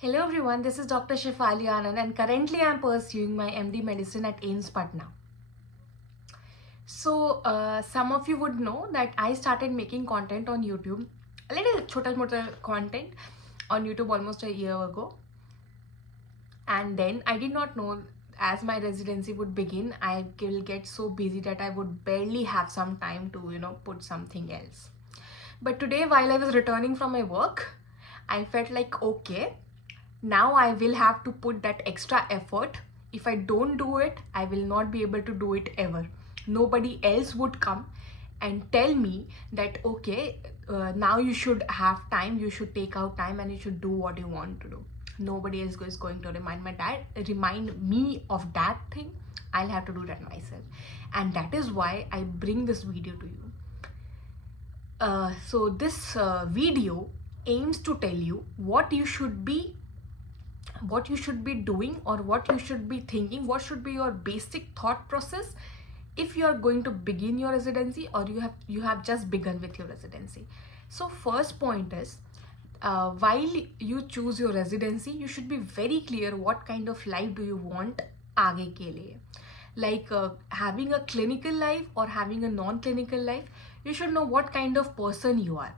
Hello everyone, this is Dr.Shephali and currently I am pursuing my MD medicine at AIMS Patna. Some of you would know that I started making content on YouTube, a little chota content on YouTube almost a year ago. And then I did not know as my residency would begin, I will get so busy that I would barely have some time to, put something else. But today, while I was returning from my work, I felt like, okay, now I will have to put that extra effort. If I don't do it, I will not be able to do it ever. Nobody else would come and tell me that, okay, now you should have time, you should take out time and you should do what you want to do. Nobody else is going to remind me of that thing. I'll have to do that myself. And that is why I bring this video to you. This video aims to tell you what you should be doing, or what you should be thinking, what should be your basic thought process if you are going to begin your residency or you have just begun with your residency. So first point is, while you choose your residency, you should be very clear what kind of life do you want aage ke liye. Like having a clinical life or having a non-clinical life, you should know what kind of person you are.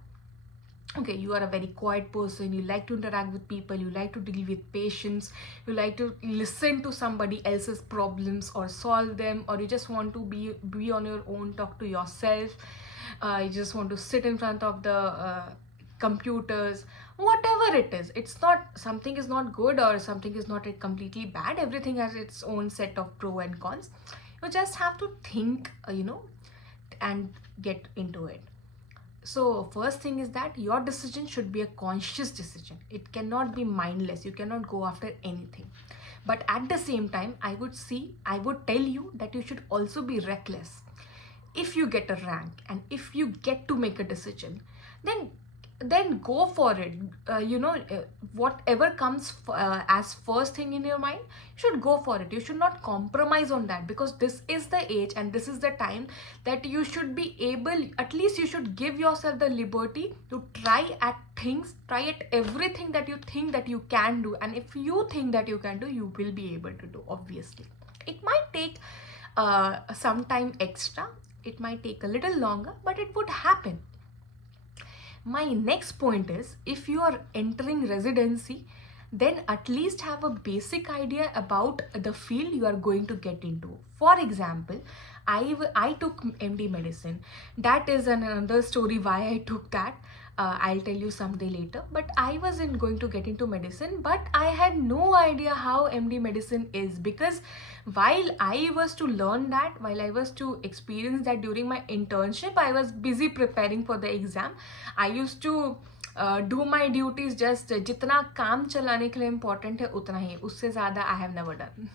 Okay, you are a very quiet person, you like to interact with people, you like to deal with patients, you like to listen to somebody else's problems or solve them, or you just want to be on your own, talk to yourself, you just want to sit in front of the computers. Whatever it is, it's not, something is not good or something is not completely bad. Everything has its own set of pros and cons. You just have to think, and get into it. So first thing is that your decision should be a conscious decision. It cannot be mindless. You cannot go after anything. But at the same time, I would tell you that you should also be reckless. If you get a rank and if you get to make a decision, then go for it. Whatever comes as first thing in your mind, you should go for it. You should not compromise on that, because this is the age and this is the time that you should be able, at least you should give yourself the liberty to try at everything that you think that you can do. And if you think that you can do, you will be able to do. Obviously it might take some time extra, it might take a little longer, but it would happen. My next point is, if you are entering residency, then at least have a basic idea about the field you are going to get into. For example, I took MD medicine. That is another story why I took that. I'll tell you someday later. But I wasn't going to get into medicine, but I had no idea how MD medicine is, because while I was to learn that, while I was to experience that during my internship, I was busy preparing for the exam. I used to do my duties, just जितना काम चलाने के लिए important है उतना ही, उससे ज़्यादा I have never done.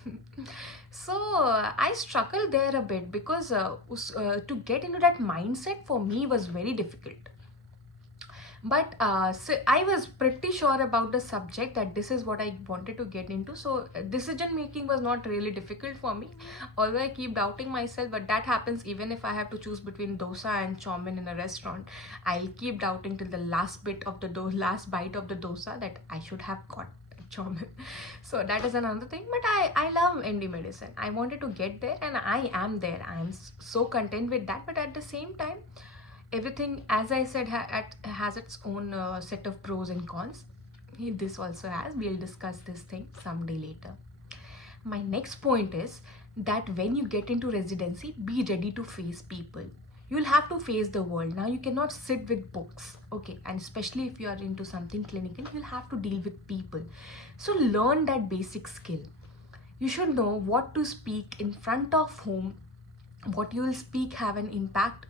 So I struggled there a bit, because to get into that mindset for me was very difficult. But so I was pretty sure about the subject, that this is what I wanted to get into. So decision making was not really difficult for me, although I keep doubting myself. But that happens even if I have to choose between dosa and chow mein in a restaurant. I'll keep doubting till the last bite of the dosa that I should have got chow mein. So that is another thing. But I love MD medicine. I wanted to get there and I am there. I am so content with that. But at the same time, everything, as I said, has its own set of pros and cons. This also has. We'll discuss this thing someday later. My next point is that when you get into residency, be ready to face people. You'll have to face the world. Now you cannot sit with books, okay? And especially if you are into something clinical, you'll have to deal with people. So learn that basic skill. You should know what to speak, in front of whom, what you will speak have an impact,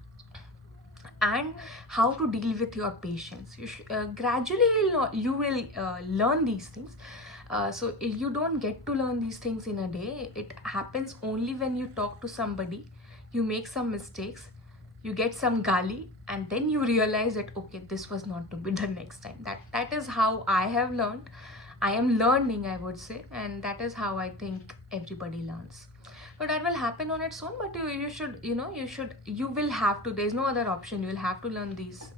and how to deal with your patients. Gradually you will learn these things. So if you don't get to learn these things in a day, it happens only when you talk to somebody, you make some mistakes, you get some gali, and then you realize that, okay, this was not to be done next time. That is how I have learned. I am learning, I would say, and that is how I think everybody learns. So that will happen on its own, but you should, you will have to, there's no other option, you will have to learn these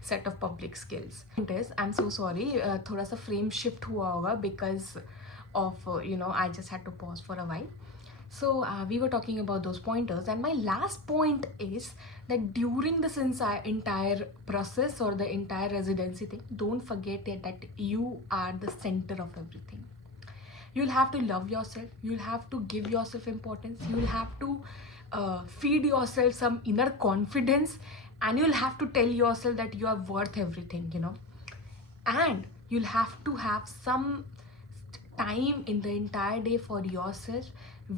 set of public skills. It is, I'm so sorry, thoda sa frame shift hua hoga because of I just had to pause for a while. So we were talking about those pointers, and my last point is that during this entire process or the entire residency thing, don't forget that you are the center of everything. You'll have to love yourself, you'll have to give yourself importance, you'll have to feed yourself some inner confidence, and you'll have to tell yourself that you are worth everything. And you'll have to have some time in the entire day for yourself,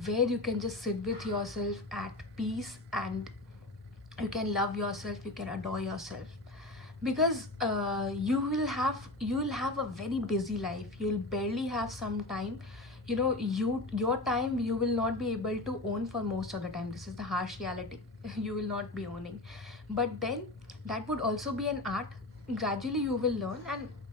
where you can just sit with yourself at peace, and you can love yourself, you can adore yourself. Because you will have a very busy life, you'll barely have some time, your time you will not be able to own for most of the time. This is the harsh reality. You will not be owning, but then that would also be an art. Gradually you will learn,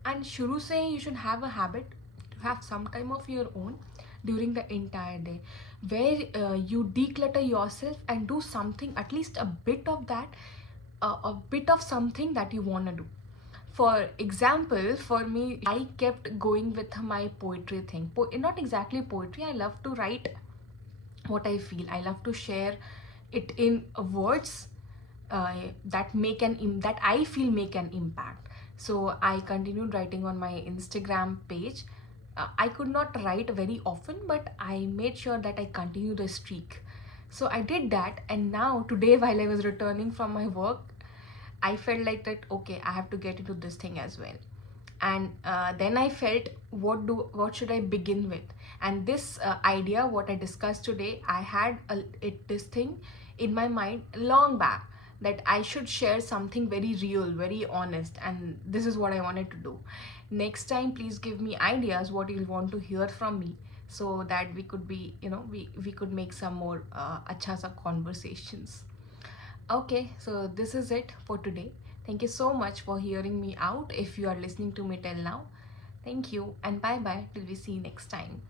and shuru se you should have a habit to have some time of your own during the entire day, where you declutter yourself and do something, at least a bit of that, a bit of something that you want to do. For example, for me, I kept going with my poetry thing. Not exactly poetry, I love to write what I feel. I love to share it in words that I feel make an impact. So I continued writing on my Instagram page. I could not write very often, but I made sure that I continue the streak. So I did that, and now today, while I was returning from my work, I felt like that, okay, I have to get into this thing as well. And then I felt, what should I begin with? And this idea, what I discussed today, I had this thing in my mind long back, that I should share something very real, very honest, and this is what I wanted to do. Next time, please give me ideas what you'll want to hear from me, so that we could be, we could make some more acha sa conversations. Okay, so this is it for today. Thank you so much for hearing me out if you are listening to me till now. Thank you, and bye bye till we see you next time.